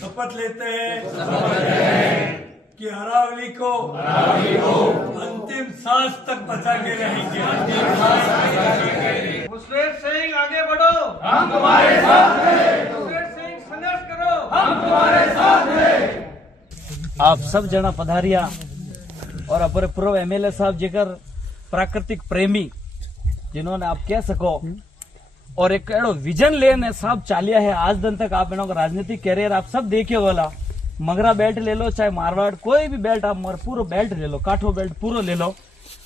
शपथ लेते हैं कि अरावली को अंतिम सांस तक बचा के रहेंगे। मुस्लिम सिंह आगे बढ़ो, हम तुम्हारे साथ हैं। मुस्लिम सिंह संघर्ष करो, हम तुम्हारे साथ हैं। आप सब जना पधारिया और अपर पूर्व एमएलए साहब जेकर प्राकृतिक प्रेमी जिन्होंने आप कह सको और एक एड़ो विजन लेने साहब चालिया है आज दिन तक। आप इनका राजनीतिक कैरियर आप सब देखे वाला, मंगरा बेल्ट ले लो चाहे मारवाड़ कोई भी बेल्ट आप पूरो बेल्ट ले लो, काठो बेल्ट पूरो ले लो।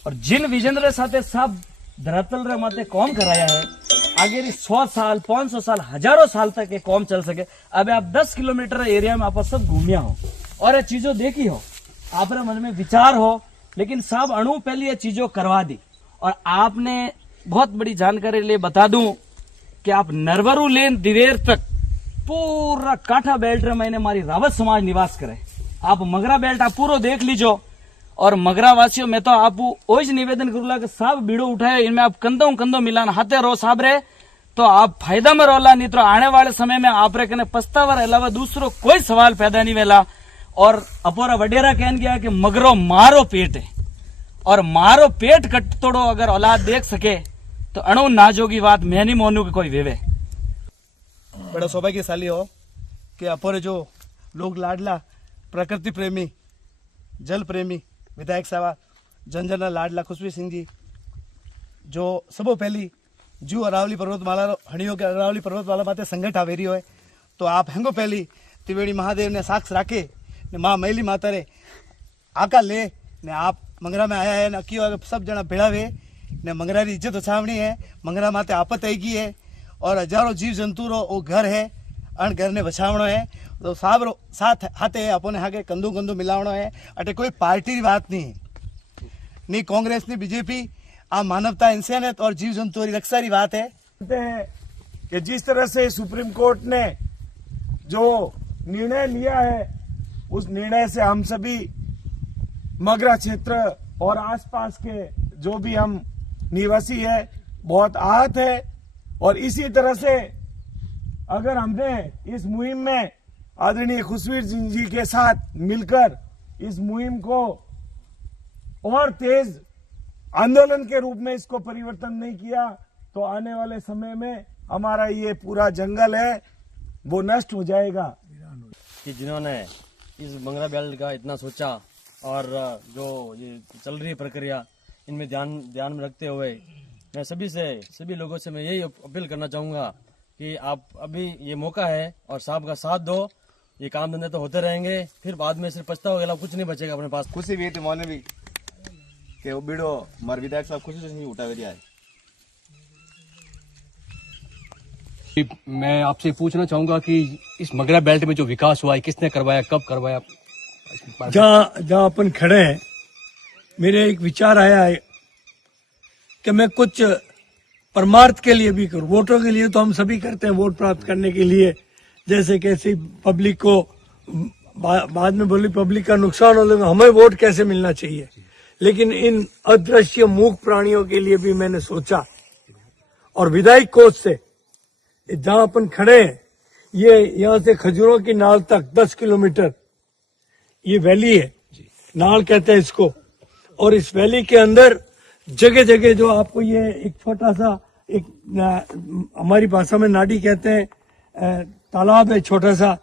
और जिन विजन रे साथे साहब धरातल रे माते कौम कराया है आगे 100 साल 500 साल हजारों साल तक ये कौम चल सके। अब आप 10 किलोमीटर एरिया में आप सब घूमिया हो और ये चीजों देखी हो, आप मन में विचार हो, लेकिन साहब अणु पहले ये चीजों करवा दी। और आपने बहुत बड़ी जानकारी लिए बता दूं कि आप नरवरू लेन दिवेर तक पूरा काठा बेल्ट में मैंने मारी रावत समाज निवास करे। आप मगरा बेल्ट आप पूरो देख लीजो। और मगरा वासियों में तो आप ओज निवेदन करूला कि साहब बीड़ो उठाए इनमें आप कंधों मिलान हाथे रो साहब रे तो आप फायदा में रोला, नहीं तो आने वाले समय में आप रे कने पछतावा अलावा दूसरो कोई सवाल पैदा नहीं वेला। और अपोरा वडेरा कहन गया कि मगरो मारो पेट है और मारो पेट कट तोड़ो अगर औलाद देख सके तो अणु नाजोगी बात मैं नहीं मानू कि कोई वेवे। बड़ा सौभाग्यशाली हो कि अपोरे जो लोग लाडला प्रकृति प्रेमी जल प्रेमी विधायक साहब जनजना लाडला खुशबू सिंह जी जो सबो पहली जू अरावली पर्वतमाला हणियों के अरावली पर्वतमाला माते संगठ आवेरी हो तो आप हेंगो पहली त्रिवेणी महादेव ने साक्ष राखे ने माँ मैली माता रे आका ले ने आप मंगरा में आया है न क्यों सब जना भेड़ा वे ने मंगरा री इज्जत उछावनी है। मंगरा माते आपत आई है और हजारों जीव जंतु रो वो घर है अण घर ने बचावणो है तो साहब रो साथ हाथे अपने हाके कंधो मिलावणो है। अटे कोई पार्टी की बात नहीं है, नहीं कांग्रेस नहीं बीजेपी, आ मानवता इंसानियत और जीव जंतु की रक्षा की बात है। कि जिस तरह से सुप्रीम कोर्ट ने जो निर्णय लिया है उस निर्णय से हम सभी मगरा क्षेत्र और आसपास के जो भी हम निवासी है बहुत आहत है। और इसी तरह से अगर हमने इस मुहिम में आदरणीय खुशवीर सिंह जी के साथ मिलकर इस मुहिम को और तेज आंदोलन के रूप में इसको परिवर्तन नहीं किया तो आने वाले समय में हमारा ये पूरा जंगल है वो नष्ट हो जाएगा। कि जिन्होंने इस मंगरा बेल्ट का इतना सोचा और जो ये चल रही है प्रक्रिया इनमें ध्यान में रखते हुए मैं सभी लोगों से मैं यही अपील करना चाहूँगा कि आप अभी ये मौका है और साहब का साथ दो। ये काम धंधे तो होते रहेंगे, फिर बाद में सिर्फ पछतावा होगा, कुछ नहीं बचेगा अपने पास। खुशी भी थी मोने भी कि वो बीड़ो मार विधायक साहब खुशी से नहीं उठावे दिया है। मैं आपसे पूछना चाहूंगा कि इस मगरा बेल्ट में जो विकास हुआ है किसने करवाया, कब करवाया? जहाँ अपन खड़े हैं मेरे एक विचार आया है कि मैं कुछ परमार्थ के लिए भी करूं। वोटों के लिए तो हम सभी करते हैं, वोट प्राप्त करने के लिए, जैसे कैसे पब्लिक को बाद में बोली पब्लिक का नुकसान हो तो हमें वोट कैसे मिलना चाहिए। लेकिन इन अदृश्य मूक प्राणियों के लिए भी मैंने सोचा और विधायक कोष से जहां अपन खड़े हैं ये यहाँ से खजूरों की नाल तक 10 किलोमीटर ये वैली है, नाल कहते हैं इसको। और इस वैली के अंदर जगह जगह जो आपको ये एक छोटा सा एक हमारी भाषा में नाडी कहते हैं तालाब है छोटा सा,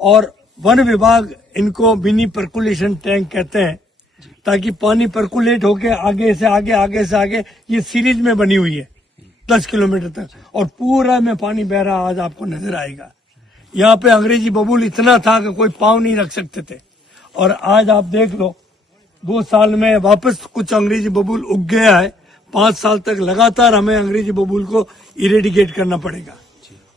और वन विभाग इनको मिनी परकुलेशन टैंक कहते हैं ताकि पानी परकुलेट होके आगे से आगे ये सीरीज में बनी हुई है 10 किलोमीटर तक और पूरा में पानी बह रहा आज आपको नजर आएगा। यहाँ पे अंग्रेजी बबूल इतना था कि कोई पाँव नहीं रख सकते थे और आज आप देख लो 2 साल में वापस कुछ अंग्रेजी बबूल उग गया है। 5 साल तक लगातार हमें अंग्रेजी बबूल को इरेडिकेट करना पड़ेगा।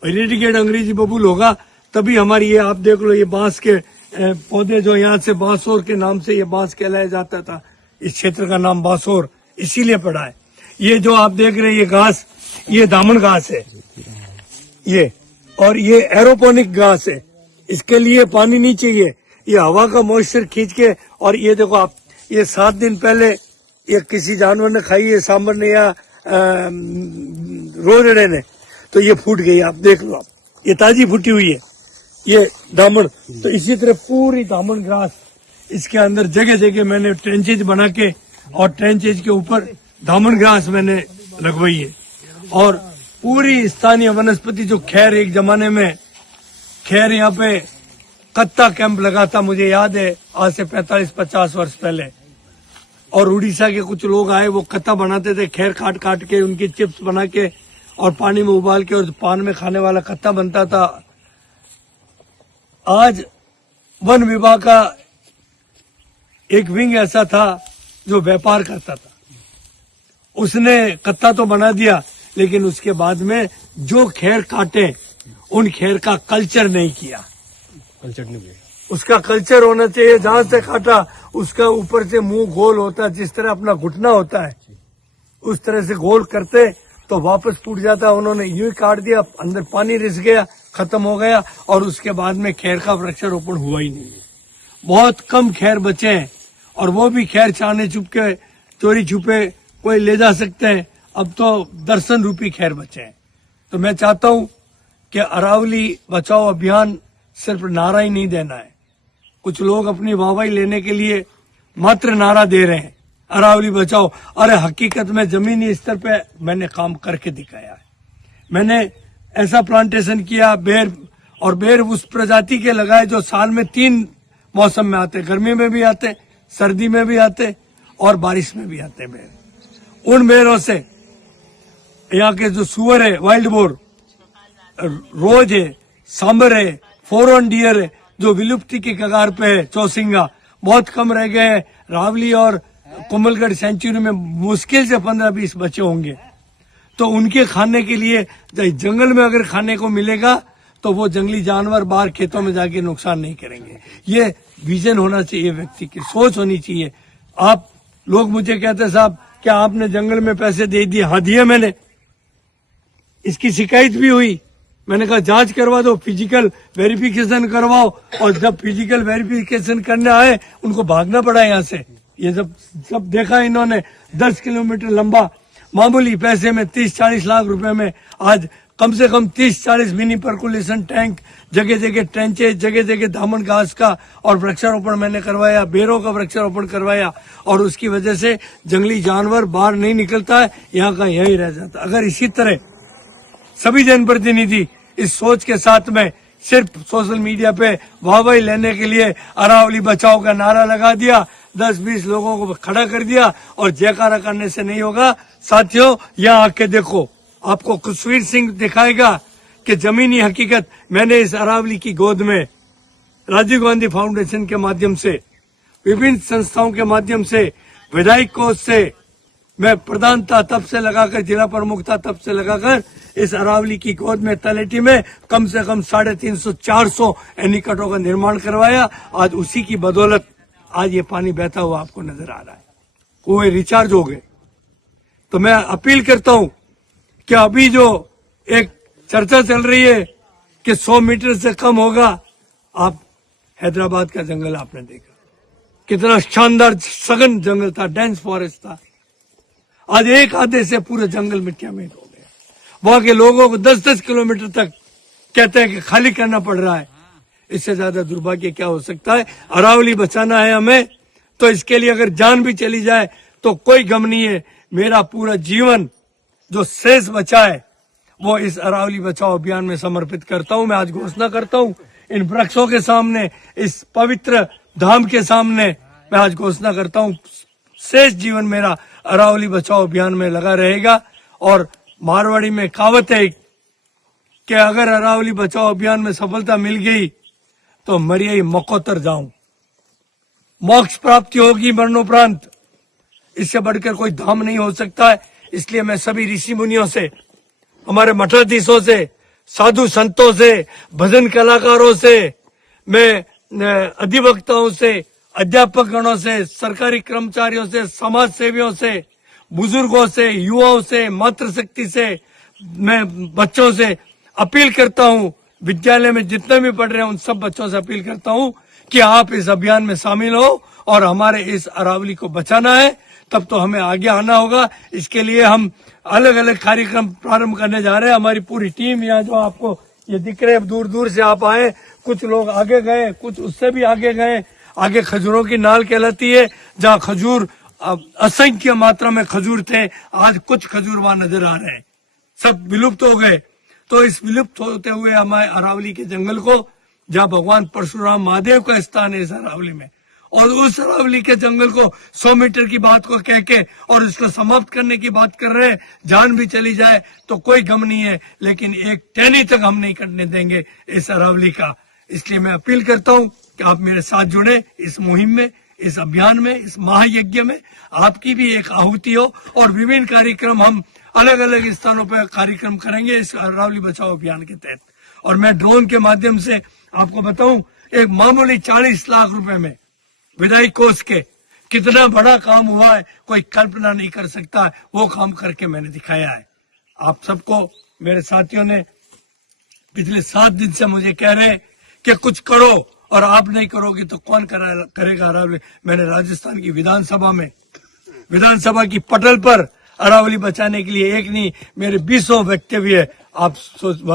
इरेडिकेट अंग्रेजी बबूल होगा तभी हमारी ये आप देख लो ये बांस के पौधे जो यहाँ से बांसोर के नाम से ये बांस कहलाया जाता था, इस क्षेत्र का नाम बांसोर इसीलिए पड़ा है। ये जो आप देख रहे हैं ये घास ये दामन घास है ये, और ये एरोपोनिक घास है, इसके लिए पानी नहीं चाहिए, ये हवा का मॉइस्चर खींच के। और ये देखो आप ये 7 दिन पहले ये किसी जानवर ने खाई है, सांबर ने या रोजड़े ने, तो ये फूट गई। आप देख लो, आप ये ताजी फूटी हुई है ये दामन, तो इसी तरह पूरी दामन ग्रास इसके अंदर जगह जगह मैंने ट्रेंचेज बना के और ट्रेंचेज के ऊपर दामन ग्रास मैंने लगवाई है। और पूरी स्थानीय वनस्पति जो खैर, एक जमाने में खैर यहाँ पे कत्ता कैंप लगा था, मुझे याद है आज से 45-50 वर्ष पहले। और उड़ीसा के कुछ लोग आए, वो कत्ता बनाते थे, खैर काट काट के उनकी चिप्स बना के और पानी में उबाल के और पान में खाने वाला कत्ता बनता था। आज वन विभाग का एक विंग ऐसा था जो व्यापार करता था, उसने कत्ता तो बना दिया, लेकिन उसके बाद में जो खैर काटे उन खैर का कल्चर नहीं किया। कल्चर नहीं हुए। उसका कल्चर होना चाहिए, जहां से काटा उसका ऊपर से मुंह गोल होता है, जिस तरह अपना घुटना होता है उस तरह से गोल करते तो वापस टूट जाता। उन्होंने यूं ही काट दिया, अंदर पानी रिस गया, खत्म हो गया, और उसके बाद में खैर का वृक्षारोपण हुआ ही नहीं है। बहुत कम खैर बचे हैं, और वो भी खैर चाहने चुपके चोरी छुपे कोई ले जा सकते हैं। अब तो दर्शन रूपी खैर बचे हैं। तो मैं चाहता हूं कि अरावली बचाओ अभियान सिर्फ नारा ही नहीं देना है। कुछ लोग अपनी वाहवाही लेने के लिए मात्र नारा दे रहे हैं, अरावली बचाओ। अरे हकीकत में जमीनी स्तर पे मैंने काम करके दिखाया है। मैंने ऐसा प्लांटेशन किया, बेर, और बेर उस प्रजाति के लगाए जो साल में 3 मौसम में आते, गर्मी में भी आते, सर्दी में भी आते और बारिश में भी आते बेर। उन बेरों से यहाँ के जो सुअर है, वाइल्ड बोर, रोज है, सांबर है, फोरन डियर है, जो विलुप्ति की कगार पे है, चौसिंगा बहुत कम रह गए हैं। रावली और कोमलगढ़ सेंचुरी में मुश्किल से 15-20 बचे होंगे। तो उनके खाने के लिए जंगल में अगर खाने को मिलेगा तो वो जंगली जानवर बाहर खेतों में जाके नुकसान नहीं करेंगे। ये विजन होना चाहिए, व्यक्ति की सोच होनी चाहिए। आप लोग मुझे कहते साहब क्या आपने जंगल में पैसे दे दिए? हाँ दिए मैंने, इसकी शिकायत भी हुई। मैंने कहा जांच करवा दो, फिजिकल वेरिफिकेशन करवाओ, और जब फिजिकल वेरिफिकेशन करने आए उनको भागना पड़ा यहाँ से। ये जब देखा इन्होंने 10 किलोमीटर लंबा, मामूली पैसे में 30-40 लाख रुपए में आज कम से कम 30-40 मिनी पर्कुलेशन टैंक, जगह जगह ट्रेंचेज, जगह जगह दामन घास का और वृक्षारोपण मैंने करवाया, बेरों का वृक्षारोपण करवाया, और उसकी वजह से जंगली जानवर बाहर नहीं निकलता है, यहाँ का यही रह जाता। अगर इसी तरह सभी जनप्रतिनिधि इस सोच के साथ में सिर्फ सोशल मीडिया पे वाहवाही लेने के लिए अरावली बचाओ का नारा लगा दिया, 10-20 लोगों को खड़ा कर दिया और जयकारा करने से नहीं होगा। साथियों यहाँ आके देखो, आपको खुशवीर सिंह दिखाएगा कि जमीनी हकीकत। मैंने इस अरावली की गोद में राजीव गांधी फाउंडेशन के माध्यम से, विभिन्न संस्थाओं के माध्यम से, विधायक कोष से मैं प्रधान था तब से लगाकर, जिला प्रमुख था तब से लगाकर, इस अरावली की गोद में तलेटी में कम से कम 350-400 एनीकटों का निर्माण करवाया। आज उसी की बदौलत आज ये पानी बहता हुआ आपको नजर आ रहा है, कुएं रिचार्ज हो गए। तो मैं अपील करता हूं कि अभी जो एक चर्चा चल रही है कि 100 मीटर से कम होगा, आप हैदराबाद का जंगल आपने देखा कितना शानदार सघन जंगल था, डेंस फॉरेस्ट था। आज एक आधे से पूरे जंगल मिट्टियामेट हो गया। वहां के लोगों को 10-10 किलोमीटर तक कहते हैं कि खाली करना पड़ रहा है। इससे ज्यादा दुर्भाग्य क्या हो सकता है? अरावली बचाना है हमें, तो इसके लिए अगर जान भी चली जाए तो कोई गम नहीं है। मेरा पूरा जीवन जो शेष बचा है वो इस अरावली बचाओ अभियान में समर्पित करता हूं। मैं आज घोषणा करता हूं इन वृक्षों के सामने, इस पवित्र धाम के सामने, मैं आज घोषणा करता हूं शेष जीवन मेरा अरावली बचाओ अभियान में लगा रहेगा। और मारवाड़ी में कहावत है कि अगर अरावली बचाओ अभियान में सफलता मिल गई तो मरिए मकोतर जाऊं, मोक्ष प्राप्ति होगी मरणोपरांत। इससे बढ़कर कोई धाम नहीं हो सकता है। इसलिए मैं सभी ऋषि मुनियों से, हमारे मठाधीशों से, साधु संतों से, भजन कलाकारों से, मैं अधिवक्ताओं से, अध्यापक गणों से, सरकारी कर्मचारियों से, समाज सेवियों से, बुजुर्गों से, युवाओं से, मातृशक्ति से, मैं बच्चों से अपील करता हूं, विद्यालय में जितने भी पढ़ रहे हैं उन सब बच्चों से अपील करता हूं कि आप इस अभियान में शामिल हो और हमारे इस अरावली को बचाना है। तब तो हमें आगे आना होगा। इसके लिए हम अलग अलग कार्यक्रम प्रारंभ करने जा रहे हैं। हमारी पूरी टीम यहाँ जो आपको ये दिख रहे, दूर दूर से आप आए, कुछ लोग आगे गए, कुछ उससे भी आगे गए। आगे खजूरों की नाल कहलाती है, जहाँ खजूर असंख्य मात्रा में खजूर थे, आज कुछ खजूर वहां नजर आ रहे हैं, सब विलुप्त हो गए। तो इस विलुप्त होते हुए हमारे अरावली के जंगल को, जहाँ भगवान परशुराम महादेव का स्थान है इस अरावली में, और उस अरावली के जंगल को 100 मीटर की बात को कह के और उसको समाप्त करने की बात कर रहे हैं। जान भी चली जाए तो कोई गम नहीं है, लेकिन एक टहनी तक हम नहीं करने देंगे इस अरावली का। इसलिए मैं अपील करता हूं कि आप मेरे साथ जुड़े इस मुहिम में, इस अभियान में, इस महायज्ञ में। आपकी भी एक आहुति हो और विभिन्न कार्यक्रम हम अलग अलग स्थानों पर कार्यक्रम करेंगे इस अरावली बचाओ अभियान के तहत। और मैं ड्रोन के माध्यम से आपको बताऊं, एक मामूली 40 लाख रुपए में विधायक कोष के कितना बड़ा काम हुआ है, कोई कल्पना नहीं कर सकता है। वो काम करके मैंने दिखाया है। आप सबको, मेरे साथियों ने पिछले 7 दिन से मुझे कह रहे हैं कि कुछ करो, और आप नहीं करोगे तो कौन करेगा अरावली। मैंने राजस्थान की विधानसभा की पटल पर अरावली बचाने के लिए एक नहीं, मेरे 20 वक्तव्य, आप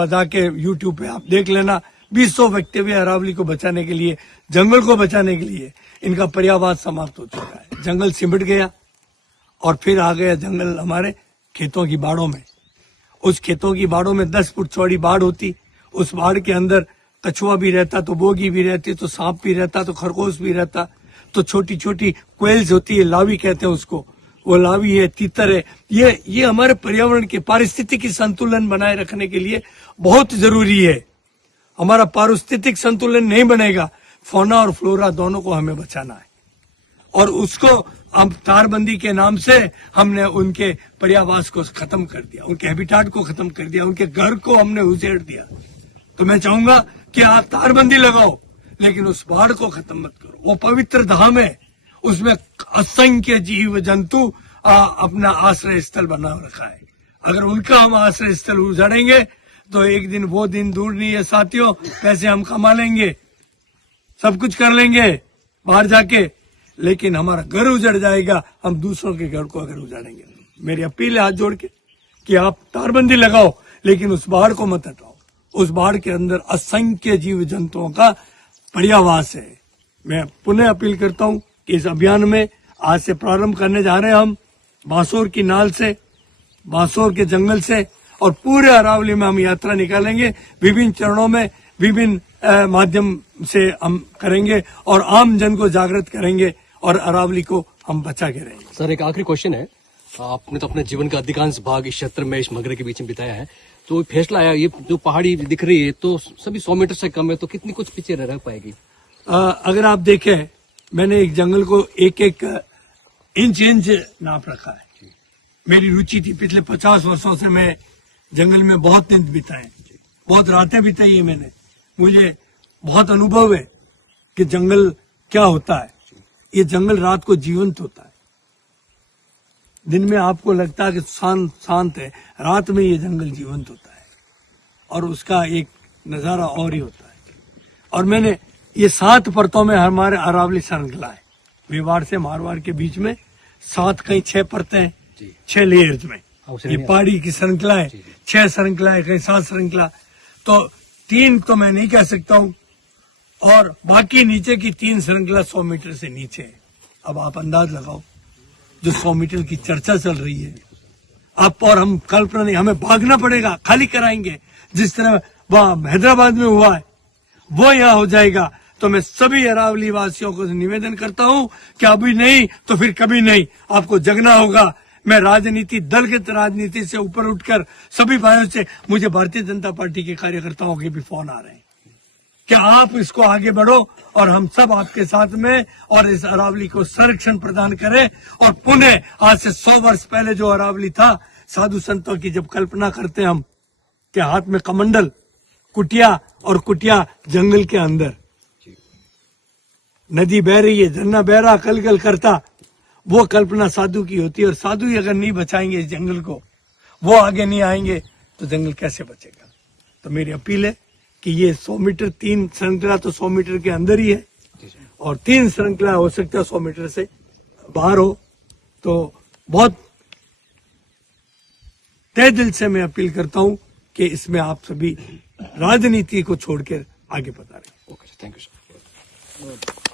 जाके यूट्यूब पे आप देख लेना, 20 वक्तव्य अरावली को बचाने के लिए, जंगल को बचाने के लिए। इनका पर्यावास समाप्त हो चुका है, जंगल सिमट गया और फिर आ गया जंगल हमारे खेतों की बाड़ों में। उस खेतों की बाड़ों में 10 फुट चौड़ी बाड़ होती, उस बाड़ के अंदर कछुआ भी रहता, तो बोगी भी रहती, तो सांप भी रहता, तो खरगोश भी रहता, तो छोटी छोटी क्वेल्स होती है, लावी कहते हैं उसको, वो लावी है, तीतर है। ये हमारे पर्यावरण के पारिस्थितिकी संतुलन बनाए रखने के लिए बहुत जरूरी है। हमारा पारिस्थितिक संतुलन नहीं बनेगा, फौना और फ्लोरा दोनों को हमें बचाना है। और उसको अब तारबंदी के नाम से हमने उनके पर्यावास को खत्म कर दिया, उनके हैबिटाट को खत्म कर दिया, उनके घर को हमने उजेड़ दिया। तो मैं चाहूंगा कि आप तारबंदी लगाओ, लेकिन उस बाढ़ को खत्म मत करो। वो पवित्र धाम है, उसमें असंख्य जीव जंतु अपना आश्रय स्थल बना रखा है। अगर उनका हम आश्रय स्थल उजाड़ेंगे तो एक दिन वो दिन दूर नहीं है साथियों, पैसे हम कमा लेंगे, सब कुछ कर लेंगे बाहर जाके, लेकिन हमारा घर उजड़ जाएगा हम दूसरों के घर को अगर उजाड़ेंगे। मेरी अपील है हाथ जोड़ के कि आप तारबंदी लगाओ, लेकिन उस बाढ़ को मत हटाओ। उस बाढ़ के अंदर असंख्य जीव जंतुओं का पर्यावास है। मैं पुनः अपील करता हूं कि इस अभियान में आज से प्रारंभ करने जा रहे हैं हम बांसोर की नाल से, बांसोर के जंगल से, और पूरे अरावली में हम यात्रा निकालेंगे। विभिन्न चरणों में विभिन्न माध्यम से हम करेंगे और आम जन को जागृत करेंगे और अरावली को हम बचा के रहेंगे। सर, एक आखिरी क्वेश्चन है। आपने तो अपने जीवन का अधिकांश भाग इस क्षेत्र में, इस मगरे के बीच में बिताया है, तो फैसला आया, ये जो पहाड़ी दिख रही है तो सभी 100 मीटर से कम है, तो कितनी कुछ पीछे रह पाएगी? अगर आप देखें, मैंने एक जंगल को एक इंच नाप रखा है। मेरी रुचि थी, पिछले 50 वर्षों से मैं जंगल में बहुत दिन बिताए, बहुत रातें बिताई है मैंने। मुझे बहुत अनुभव है कि जंगल क्या होता है। ये जंगल रात को जीवंत होता है, दिन में आपको लगता है कि शांत है, रात में ये जंगल जीवंत होता है और उसका एक नजारा और ही होता है। और मैंने ये 7 परतों में हमारे अरावली श्रृंखला है, मेवाड़ से मारवाड़ के बीच में 7 कहीं 6 परतें हैं, 6 लेयर्स में ये पहाड़ी की श्रृंखला है। 6 श्रृंखला है, कहीं 7 श्रृंखला, तो 3 तो मैं नहीं कह सकता हूं, और बाकी नीचे की 3 श्रृंखला 100 मीटर से नीचे है। अब आप अंदाज लगाओ, जो 100 मीटर की चर्चा चल रही है, आप और हम कल्पना नहीं, हमें भागना पड़ेगा, खाली कराएंगे। जिस तरह वहां हैदराबाद में हुआ है वो यहाँ हो जाएगा। तो मैं सभी अरावली वासियों को निवेदन करता हूं कि अभी नहीं तो फिर कभी नहीं, आपको जगना होगा। मैं राजनीति, दलगत राजनीति से ऊपर उठकर सभी भाइयों से, मुझे भारतीय जनता पार्टी के कार्यकर्ताओं के भी फोन आ रहे हैं कि आप इसको आगे बढ़ो और हम सब आपके साथ में, और इस अरावली को संरक्षण प्रदान करें। और पुनः आज से 100 वर्ष पहले जो अरावली था, साधु संतों की जब कल्पना करते हम कि हाथ में कमंडल, कुटिया, और कुटिया जंगल के अंदर, नदी बह रही है, झरना बह रहा, कलकल करता, वो कल्पना साधु की होती है। और साधु ही अगर नहीं बचाएंगे इस जंगल को, वो आगे नहीं आएंगे, तो जंगल कैसे बचेगा। तो मेरी अपील है कि ये 100 मीटर 3 श्रृंखला तो 100 मीटर के अंदर ही है, और 3 श्रृंखला हो सकता है 100 मीटर से बाहर हो। तो बहुत तहे दिल से मैं अपील करता हूं कि इसमें आप सभी राजनीति को छोड़कर आगे बढ़ा रहे हैं। Okay, thank you sir.